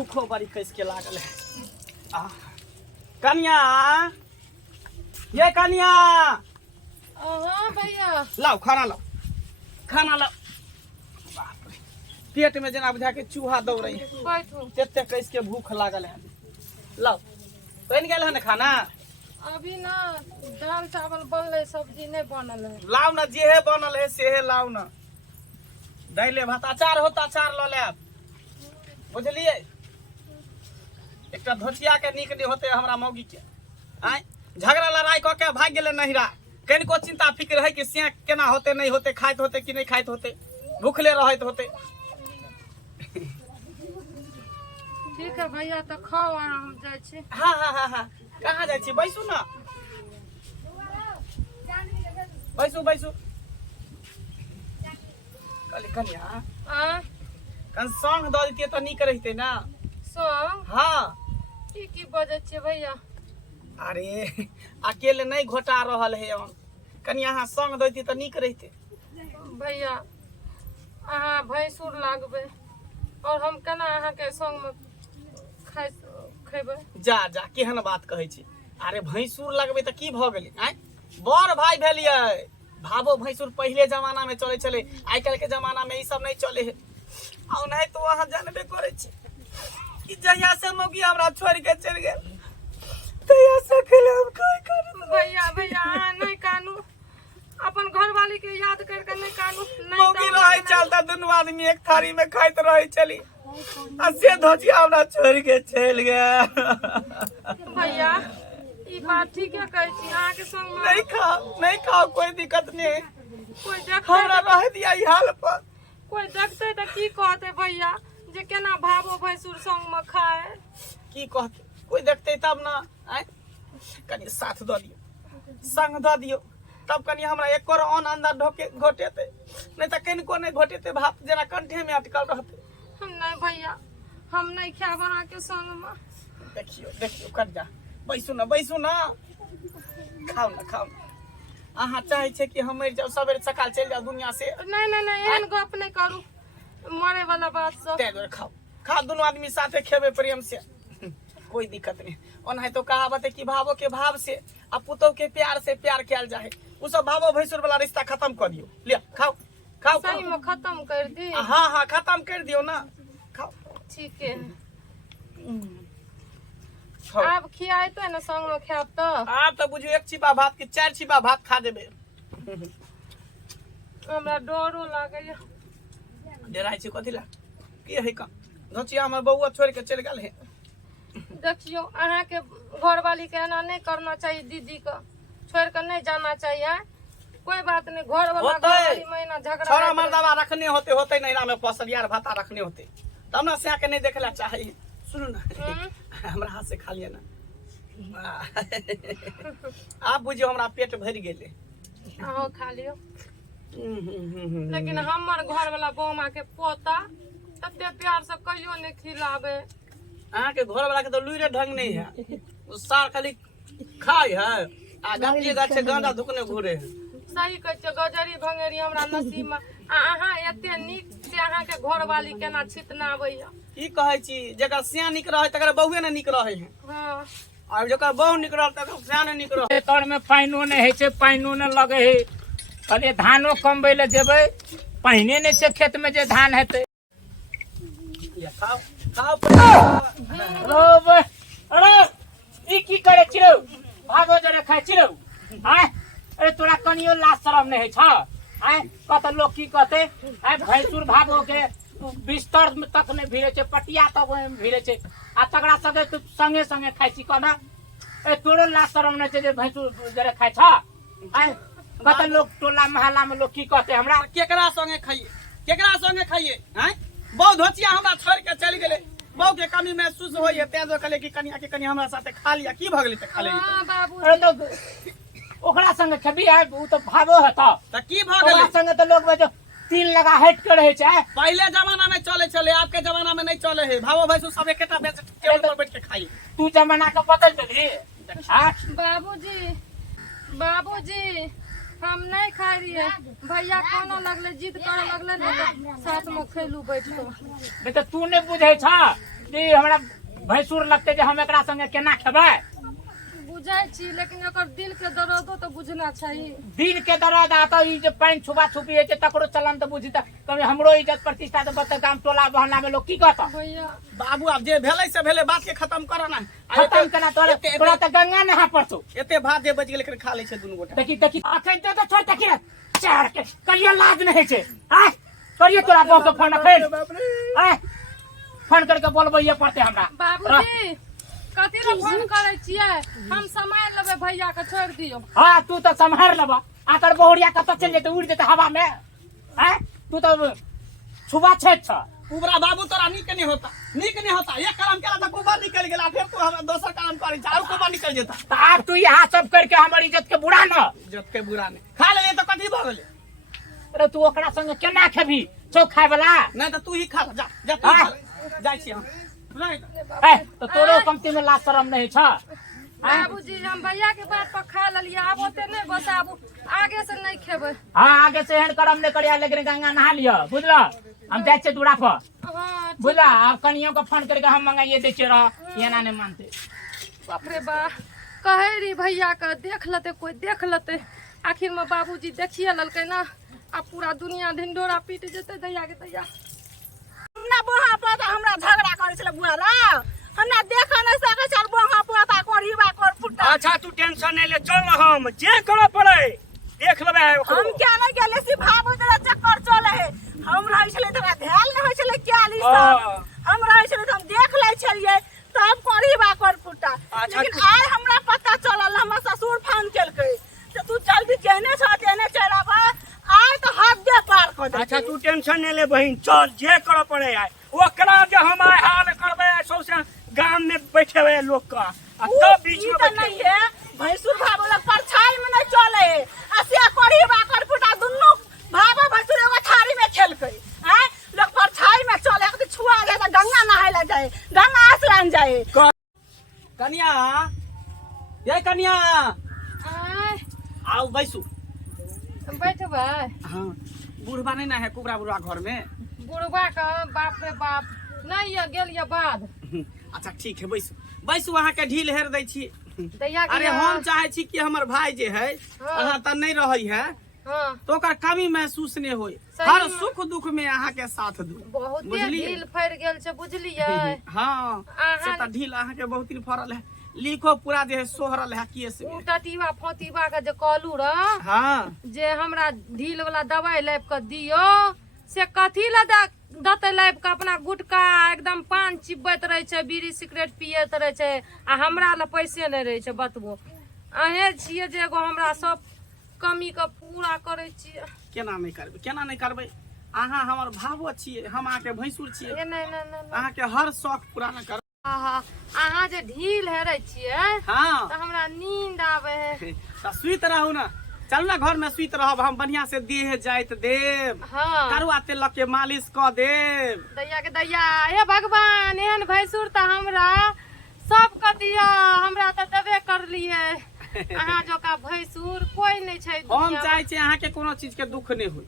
भूखो बड़ी कैस के लागल है। कन्या, ये कन्या, भैया लाओ खाना लाओ, खाना लाओ। पेट में जना बुझा के चूहा दौड़े तेते कैस के भूख लागल है। लाओ बन गया है ना खाना? अभी ना दाल चावल बनले, सब्जी नहीं बनल है। लाओ ना, जे है बनल है से है लाओ ना। दैले भात अचार होता अचार लो ले, बुझलिए? एक धोतिया के निक नहीं होते हमरा मौगी के। आय झगड़ा लड़ाई क के भाग गेले नहिरा, कनिको चिंता फिक्र है कि से केना होते नहीं होते, खाइत होते कि नहीं खाइत होते, भूखले रहत होते। ठीक है भैया, तो खाओ और हम जाय छी। हाँ हाँ हाँ हाँ, कहाँ जाय छी? बैसू ना, बैसू बैसू। कन्या कन संग दऽ देतियै तऽ नीक रहिते ना। संग? हाँ। की बजै छियै भैया? अरे अकेले नहीं घोटा रहल है हम, कनी अहाँ संग दैती तऽ नीक रहिते। भैया अहाँ भैंसुर लागबे और हम केना अहाँ के संग में खेबै? जा जा, केहन बात कहै छी? अरे भैंसुर लगबे तऽ की भऽ गेलै? आय बड़ भाई भेलियै, भावो भैंसुर पहले जमाना में चले चले, आइ काल्हि के जमाना में ई सब नहीं चले है। और नहीं तो अहाँ जानबे करे छी कि जहिया से मौगी हमरा छोड़ के चल गेल तहिया से अकेले हम काय करब? भैया भैया अहाँ नहीं कानू, अपन घरवाली के याद करके नहीं कानू। मौगी रहे चलता दुनू आदमी एक थारी में खाइत रहे चली, आ से धोजिया हमरा छोड़ के चल गया। भैया ई बात ठीक है कहै छी, अहाँ के संग में नहीं खाओ, कोई दिक्कत नहीं। कोई देखते हमरा रह दिया ई हाल पर। कोई देखते तो की कहते भैया जे केना भावो भैंसुर संग में खाए? की कहते? कोई देखते तब ना। आय कनी साथ दऽ दियो, संग दऽ दियो, तब कनी हमरा एक और अन्न अंदर ढोके घोटेते, नहीं तो कनिको नहीं घोटेते, भात जना कंठे में अटकल रहते। हम नहीं भैया, हम नहीं खाब अहाँ के संग में। देखियो देखियो कर जा, बैसू ना बैसू ना, खाओ ना खाओ ना। अहाँ चाहे छे कि हम मर जाओ, सवेरे सकाल चल जाओ दुनिया से? नहीं नहीं नहीं, एहन गप नहीं करू, मरे वाला बात सब। ते खाओ खाओ, दोनों आदमी साथे खेबे प्रेम से, कोई दिक्कत नहीं। ओना तो कहावत है कि भावो के भाव से आ पुतोह के प्यार से प्यार किया जाए। उ सब भावो भैंसुर वाला रिश्ता खत्म कर दियो। ले खाओ खाओ, सही में खत्म कर दी? हाँ हाँ खत्म कर दियो ना, खाओ। ठीक है, आप खियाए तो ना संग में खाब तो? आप तो बुझियो एक छिपा भात के 4 छिपा भात खा देबे। हमरा डरो लागैया। डराइ छी कथि ला? की है का? धोचिया हमर बौआ छोड़ के चल गेल है। देखियो अहाँ के घरवाली के एना नहीं करना चाहिए, दीदी को छोड़ कर नहीं जाना चाहिए। कोई बात नहीं, घर वाला घरवाली में ना झगड़ा छोरा मर्दावा रखने होते नैरा में पसलियार भाता रखने होते, तब ना से के नहीं देखला चाहिए। सुनो ना, हमरा हाथ से खा लिया ना। आप बुझियो हमरा पेट भर गेले। अहो खा लियो। लेकिन हमर घर वाला बौमा के पोता तते प्यार से कहियो नहीं खिलावे। अहाँ के घर वाला के तो लुइरे ढंग नहीं है, उस सार खाली खाई है आ गपी गाछ से गांजा धुकने घूरे है। सही कह छ, गजरी भंगेरी हमरा नसीब में। अहाँ एते नीक से अहाँ के घरवाली केना छितनाबैया? की कहै छी, जकर सिया निक रहे तकर बहुए ने निक रहे है। हां, और जकर बहु निक रहे तकर सिया ने निक रहे। तर में पाइनो नहीं है छे, पाइनो न लगे है, कहले धानो कमबै ले जेबै, पहिने नहीं छे खेत में जे धान हेतै। या खाओ खाओ। अरे ई की करे छिरौ? भागो जरे खाइ छिरौ। आय अरे तोरा कनियो लाज शरम नहीं है छ? आय कत लोग की कहते? आय भैंसुर भागो के बिस्तर में तक नहीं भिड़े छे, पटिया तक में भिड़े छे, आ तगड़ा सगे तू संगे संगे खाइ छी कना? ए तोरो लाज शरम नहीं छे जे भैंसुर जरे खाइ छ? आय कत लोग टोला मोहल्ला में लोग की कहते हमरा? केकरा संगे खाइए, केकरा संगे खाइए? हैं बहु धोतिया हमरा छोड़ के चल गेले, बहु के कमी महसूस होइए, ते जो कहले कि कनिया के कनी हमरा साथे खा लिया। की भ गेलै त खा ले? हां बाबू, अरे तो ओकरा संगे खेबी है, उ तो भागो है त की भ गेलै? ओकरा संगे तो लोग जो तीन लगा हट के रहे छे। पहले जमाना में चले चले, आपके जमाना में नहीं चले है। भावो भैंसु सब एकेटा टेबल पर बैठ के खाई। तू जमाना का बदल देली। हां बाबूजी बाबूजी हम नहीं खा रही है। भैया खाना लगले, जिद करे लगले ना, साथ में खेलू बैठ के। नहीं तो तू नहीं बुझे छ जी हमरा भैंसुर लगते जे हम एकरा संगे केना खेबै बुझाइ छी लेकिन एकर दिल के दर्दो तो बुझना चाहिए। दिन के दर्द आता ई जे पानी छुपा छुपी है तकरो चलन तो बुझी त कभी हमरो इज्जत प्रतिष्ठा तो बत गाम टोला बहना में लोग की कहता भैया बाबू अब जे भेलै से भेलै, बात के खत्म कर ना। खत्म केना तोरा त गंगा नहा पड़तो। एते भात जे बच गेल खा लै छै दुनू गोटा। देखी देखी अखन तो छोड़ तकी चार के कहियो लाज नहीं छै। आ करिए तोरा बहू के फोन फेर आ फोन करके बोलबै ये पड़ते हमरा। बाबूजी कथी रे फोन करे छियै? हम संभाल लेबै भैया के, छोड़ दियो। हां तू तो संभाल लेबा, आकर बहुरिया कत चल जेते उड़ जेते हवा में। हैं तू तो छुबा छेत छ उबरा बाबू तोरा नीक नहीं होता, नीक नहीं होता। एक काम केला त कुबा निकल गेला, फिर तू हमरा दोसर काम करै छ और कुबा निकल जेता। त आप तू यहां सब करके हमर इज्जत के बुरा न इज्जत के बुरा नहीं खा ले तो कथी भ गेलै? अरे तू ओकरा संगे केना खेबी चौ खाय वाला? नहीं तो तू ही खा जा जा तू खा ले। जाय छी हम ए तो तोरो कंपनी में लाज शरम नहीं छ? बाबूजी हम भैया के बात पर खा लेलिए, अब ओते नहीं बताबू, आगे से नहीं खेबै। हां आगे से एहन करम नहीं करिया, लेकिन गंगा नहा लियो बुझल। हम जाय छे दूरा पर हां बुझला। अब कनियों को फोन करके हम मंगाइए दे छे रह ये ना नहीं मानते। बाप रे बा कहे री भैया के देख लेते, कोई देख लेते। आखिर में बाबूजी देखिए ललकै ना, अब पूरा दुनिया ढिंढोरा पीट जेते दैया के दैया। हमरा बोहा पर हमरा झगड़ा करे छले बुआला, हमरा देख नहीं सके चल बोहा पोता कोरी बा कोर फुटा। अच्छा तू टेंशन नहीं ले, चल हम जे करे पड़े देख लेबे। हम क्या नहीं गेले सी भाबो जरा चक्कर चले है। हम रहि छले तरा ध्यान नहीं होय छले क्या ली सब। हम रहि छले त हम देख ले छलिए तब कोरी बा कोर फुटा। लेकिन आय हमरा पता चलल, हमर ससुर फोन केलकै त तू जल्दी जेने छ जेने चला बा आय तो हाथ दे पार कर दे। अच्छा तू टेंशन नहीं ले बहन, चल जे करे पड़े आय ओकरा जे हम आय हाल करबे सौसे गांव में बैठेबे लोग का आ तब बीच में बैठे नहीं है। भैंसुर भाबो लग परछाई में नहीं चले है। असिया कोरी बा कोर फुटा दुन्नु भाबो भैंसुर एगो थारी में खेलकै। हैं लोग परछाई में चले के छुआ जाए त गंगा नहाय ला जाए, गंगा स्नान जाए। कन्या ये कन्या आय आओ बैसू। बैठबै। हां बुढ़वा नहीं ना है कुबरा बुढ़वा घर में? बुढ़वा का बाप रे बाप नहीं ये गेल ये बाद। अच्छा ठीक है बैसू बैसू, अहाँ के ढील हेर दै छी। दैया के अरे हम चाहे छी कि हमर भाई जे है हाँ। अहाँ त नहीं रही है हां तो ओकर कमी महसूस नहीं होई। सही हर में। सुख दुख में अहाँ के साथ दू। बहुते बुझलियै? ढील फैर गेल छै बुझलियै। हाँ से त ढील अहाँ के बहुत दिन फरल है। लिखो पूरा जे है सोहरल है केस में। टटीवा फोतीवा के जे कहलू र हाँ जे हमरा ढील वाला दवाई लाइब के दियो, से कथी ला दते लाइब के? अपना गुटका एकदम पान चिबैत रहे छै, बीड़ी सिगरेट पियत रहे छै, आ हमरा ला पैसे नहीं रहे छै। बतबो अहे छिए जे एगो हमरा सब कमी के पूरा करे छिए। केना नहीं करबै, केना नहीं करबै? अहाँ हमर भावो छियै, हम अहाँ के भैंसुर छियै। ए नहीं नहीं नहीं अहाँ के हर शौक पूरा न कर। आहा अहाँ जे ढील हेरै छिए हाँ त हमरा नींद आवे है। त सुइत रहू ना, चलू ना घर में सुइत रहब, हम बढ़िया से देह जाइत देव, हाँ करुआ तेल के मालिश क देव। दैया के दैया हे भगवान एहन भैंसुर त हमरा सब क दिया, हमरा त देबे करलिए। अहाँ जोका भैंसुर कोई नहीं छै हम दुनिया चाहे छी अहाँ के कोनो चीज के दुख नहीं होई,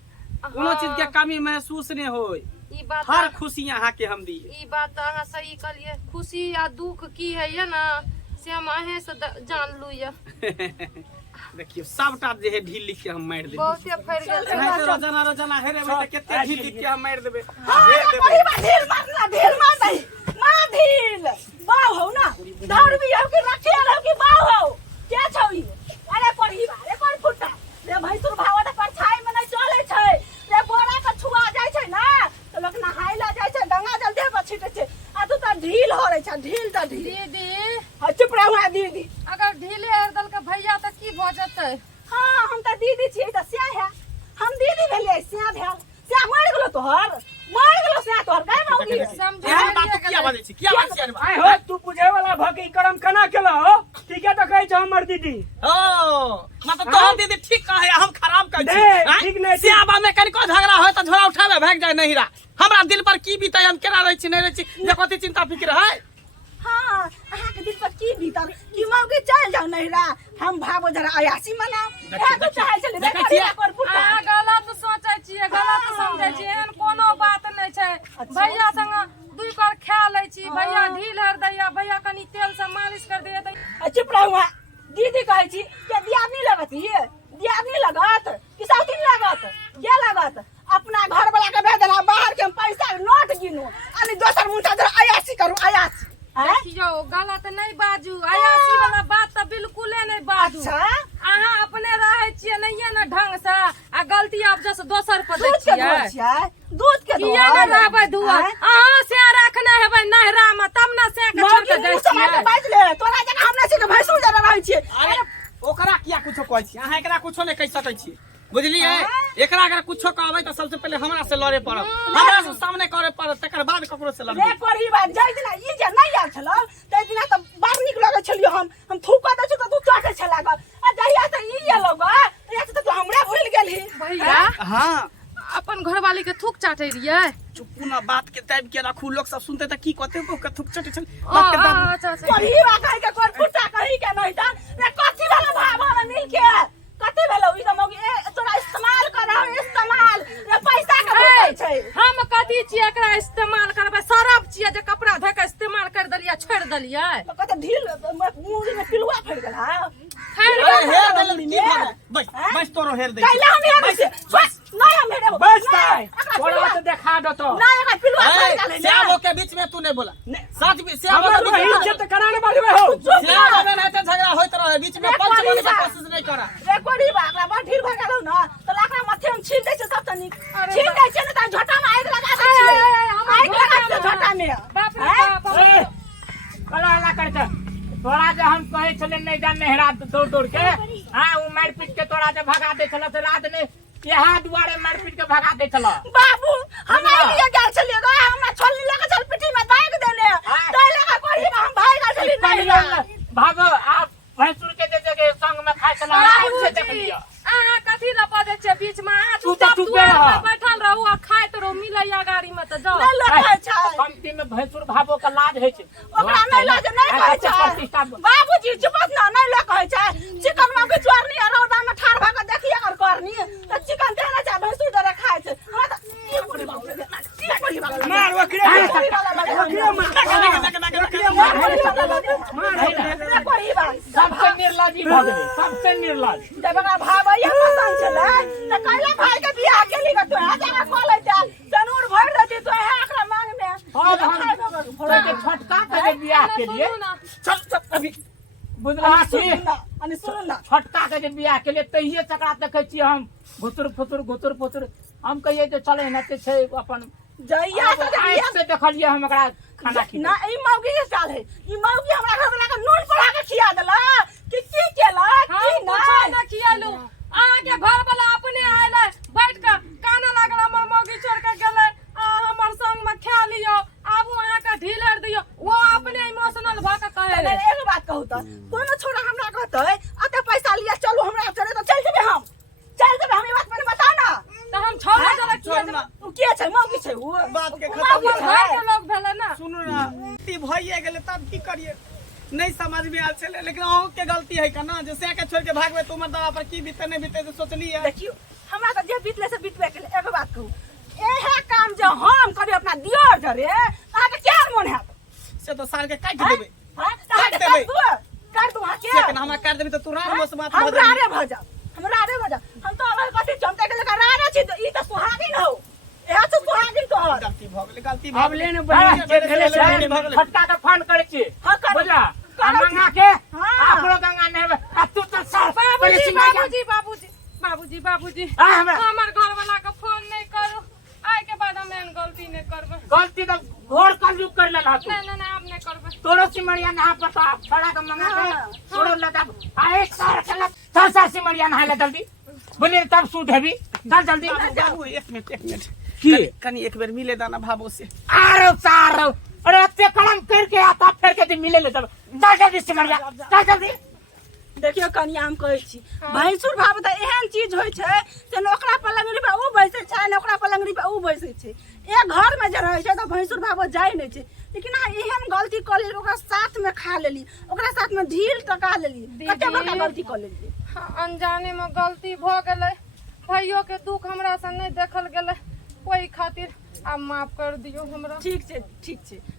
कोनो चीज के कमी महसूस नहीं होई। ई बात हर खुशी अहाँ के हम दिए। ई बात त अहाँ सही कहलिए। खुशी आ दुख की है ये ना से हम अहे से जान लू ये। देखियो सबटा जे है ढील लिख के हम मार देबे। बहुते फैर गेल छै। नहीं तो रोजाना रोजाना हेरेबै त केते ढील लिख के हम मार देबे। हां हेर देबै। कोरी बा ढील मारना, ढील मार दई मार ढील बाव हो ना दौड़ भी हो के रखे रहो कि बाव हो क्या छौई। अरे पढ़ी बा रे कोर फुटा रे भैंसुर भावा त परछाई में नहीं चले छै रे, बोरा के छुआ जाय छै ना तो लोग नहाय ला जाय छै, गंगा जल देह पर छिटे छै। आ तू त ढील हो रे छ, ढील त ढील। दीदी हां चुप रहो दीदी। अगर ढीले हेर दल के भैया त की भ जतै? हां हम त दीदी छियै त स्या है, हम दीदी भेलियै स्या भेल। स्या मर गेलो तोहर, मर गेलो स्या तोहर गाय मौगी। समझे एहन बात किया बाजै छी, किया बाजै छी? आय हो तू बुझे वाला भकी करम केना केलो हो? ठीके तो कहै छ हमर दीदी। ओ मतलब तोहर दीदी ठीक कहे, हम खराब कहै छी। नहीं, हैं? ठीक नहीं, सियाबा में कनिको झगड़ा होय त झोरा उठावे भाग जाय नहिरा। हमरा दिल पर की बीतै, हम केना रहै छी नहीं रहै छी, जे कथि चिंता फिक्र है। हाँ अहाँ के दिल पर की बीतल कि मौगी चल जाओ नहिरा, हम भाबो जरा अयासी मनाओ। है तो चाहे चले देखै छियै? कर फुटा। अहाँ गलत सोचै छियै, गलत समझै छियै। एहन कोनो बात नहीं छै। भैया संग दुई कर खा लै छी भैया ढील हर दैया भैया कनी तेल से मालिश कर दिया चुप रहुआ दीदी कहै छी के दियादनी लगत ये दियादनी लगत कि साउथी लगत के लगत अपना घर वाला के भेज देना बाहर के हम पैसा नोट गिनू अनि दोसर मुंडा धर अयासी करू अयासी देखियो गलत नहीं बाजू अयासी वाला बात तो बिल्कुले नहीं बाजू अच्छा अहाँ अपने रहे छियै नहिये न ढंग से आ गलती आप जैसे दोसर पर दै दूध के छियै दूध छियै दूध के किया न रहबै दुआ अहाँ से रखने हेबै नहरा में तब न से के छोड़ के दै छियै बाज ले तोरा जगह हमने से भैंसू जरा रहै छियै अरे ओकरा किया कुछो कहै छी अहाँ एकरा कुछो नहीं कह सकै छी बुझलिए एकरा अगर कुछो कहबै त सबसे पहले हमरा से लड़े पड़त हमरा से सामने करे पड़त तकर बाद ककरो से लड़बै रे पढ़ी बात जाय दिना ई जे नहीं आल छलो तै दिना त बार निक लगै छलियो हम थूका दै छ त तू चाटे छ लागल आ जहिया त ई एलो ग तहिया से तू हमरा भूल गेलही भैया हां अपन घरवाली के थूक चाटे रियै चुप ना बात के टाइप के रखू लोग सब सुनते त की कहते को के थुक चटे छल अच्छा पढ़ी बात कहि के कोन फुटा कहि के नहीं त रे कथि वाला भाव में मिल के कथि भेलो ई त मौगी तोरा इस्तेमाल कर इस्तेमाल रे पैसा के बोलै छै हम कथी छियै एकरा इस्तेमाल करबै सरफ छियै जे कपड़ा धऽ के इस्तेमाल कर देलियै छोड़ देलियै तो कत ढील मुंह में पिलुआ फड़ गेल हा हेर दल नी बस बस तोरो हेर दे कैला हम हेर से बस नहीं हम हेर बस ताई थोड़ा तो देखा दो तो नहीं एका पिलुआ फड़ गेल श्याम के बीच में तू नहीं बोला सच भी श्याम हमर के बीच इज्जत कराने वाले हो श्याम में नहीं झगड़ा होइत रहे बीच में पंच बने के कोशिश नहीं करा रे कोड़ी बाकरा बड़ ढील भर गेलौ न त लाकड़ा मथे में छील दै छै सब तनी छील दै छै न त झोटा में आगि लगा दै छै आगि लगा दै झोटा में बाप रे बाप कला हल्ला करते तोरा जे हम कहे छले नहीं जान नहरा दौड़ दौड़ के हां उ मार पीट के तोरा जे भगा दे छला से रात में यहाँ दुआरे मार पीट के भगा दे छला बाबू हम लिए गेल छलिए ग हमरा छोलनी लगा चल पिटी में दाग देने तै लगा कोड़ी में हम भाग गेल छलिए नहीं भागो आप भैंसुर के जे संग में खाए छला से देख लियो अहाँ कथी ल पदे छै बीच में अहाँ तू तो चुप रह बैठल रहू आ खाइत रहू मिलैया गाड़ी में त जाओ नहीं लगे छै पंक्ति में भैंसुर भाबो का लाज है छै ओकरा नहीं लाज नहीं कहै छै बाबूजी चुपत ना नहीं ल कहै छै चिकन में के चोरनी रौदा में ठाड़ भाग देखिए अगर करनी त चिकन देना चाहे भैंसू डरे खाए छै हमरा त ई कोड़ी बाबू मार वकरे सबसे निर्लजी भ गेलै सबसे निर्लज जब अगर भावैया पसंद छले त कैला भाई के बियाह केली के तो आ जाके कॉल लेता तनूर भर देती तो है एकरा मांग में और हम के छोटका के बियाह के लिए चल चल अभी बुझला छी अनि सुन ना छोटका के बियाह के लिए तहिए चकरा देखै छी हम घुतुर फुतुर हम कहिए जे चले न ते छै अपन जइया आँख से देखलिए हम एकरा खाना खिला ना ई मौगी के साल है ई मौगी हमरा घर वाला के नून पड़ा के खिया देला कि की केला की हम ना कुछो न खियालू अहाँ के घर वाला अपने आइले बैठ के काना लागल हमर मौगी छोड़ के गेले हमर संग में खा लियो आबू अहाँ के ढीलर दियो वो अपने इमोशनल भ के कहे तने एक बात कहू त कोनो छोरा हमरा कहतै अते पैसा लिया चलू हमरा चले तो चल जेबे हम ई बात मैंने बता ना त हम छोड़ देले छोड़ ना उ के छै मौगी छै उ बात के हम खत्म घर के लोग भेले ना सुनो ना ती भइए गेले तब की करिए नहीं समझ में आल छले लेकिन अहू के गलती है का ना जे से के छोड़ के भागबे तुमर दवा पर की बीते नहीं बीते से सोचलिए देखियो हमरा त जे बीतले से बीतबे केले एक बात कहू एहे काम जे हम करी अपना दियर जरे अहाँ के क्या मन है से तो साल के काट देबे हां कर दू हां के लेकिन हमरा काट देबे तो तू रात मस बात हम हो जाई रारे भ जा हम तो अगर कथि चमते के लगा रारे छी तो ई त सुहागिन हो एहा तो सुहागिन तो हो गलती भ गेले गलती अब लेने बहिन के खेले छै छोटका के फोन करे छी हाँ, कर। बुझला आ मंगा के हाँ। आपरो गंगा में आ तू तो सर बाबूजी हाँ, हमरा। हमर घर वाला के फोन नहीं करू आइ के बाद हम एहन गलती नहीं करबै गलती तो घोर कलयुग कर लेला तू नहीं आप नहीं करबै तोरो सिमरिया नहा पता छोड़ा के मंगा के हाँ। तोरो लगा आ एक सार चला सर सिमरिया नहा ले जल्दी बोले तब सूट हेबी चल जल्दी बाबू एक मिनट की कनी एक बेर मिले दाना भाबो से आरो सारो अरे ते कलम करके आता फिर के मिले ले जब चल जल्दी सिमरिया चल जल्दी देखियो कनिया हम कहै छी भैंसुर भाव त एहन चीज होय छै से ओकरा पलंगरी पे उ बैसे छै ने ओकरा पलंगरी पे उ बैसे छै एक घर में जे रहै छै त भैंसुर भाव जाय नै छै लेकिन एहन गलती क लेली ओकरा साथ में खा लेली ओकरा साथ में ढील टका लेली कते बड़का गलती क लेली अनजाने में गलती भ गेलै भाइयों के दुख हमरा से नहीं देखल गेलै ओहि खातिर अब माफ कर दियो हमरा। ठीक छै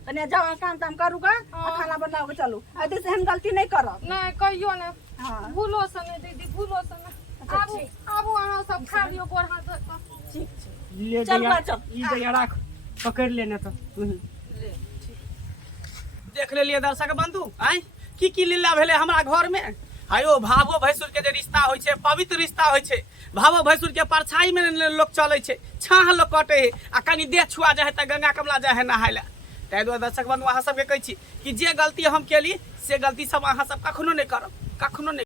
तने जाओ काम ताम करू गा खाना बनाओ के चलू आदि से हम गलती नहीं करब नहीं कहियो ने हाँ भूलो से नहीं दीदी भूलो से नहीं। अच्छा, आबू ठीक। आबू अहाँ सब खा लियो गोर हाथ धो कऽ। ठीक छै ले चल जया चल। ई जया राख पकड़ लेने तो तू ही देख लेलिए दर्शक बंधु आय की लीला भेले हमरा घर में। आयो भावो भैंसुर के जे रिश्ता होय छै पवित्र रिश्ता होय छै। भावो भैंसुर के परछाई में लोग चले छै छाह लोग कटे है आ कनी देह छुआ जाए त गंगा कमला जाए है नहाय ला। ताहि दुआरे दर्शक बंधु अहाँ सबके कहै छी कि जे गलती हम केली से गलती सब अहाँ सब कखनो नहीं करब कखनो नहीं।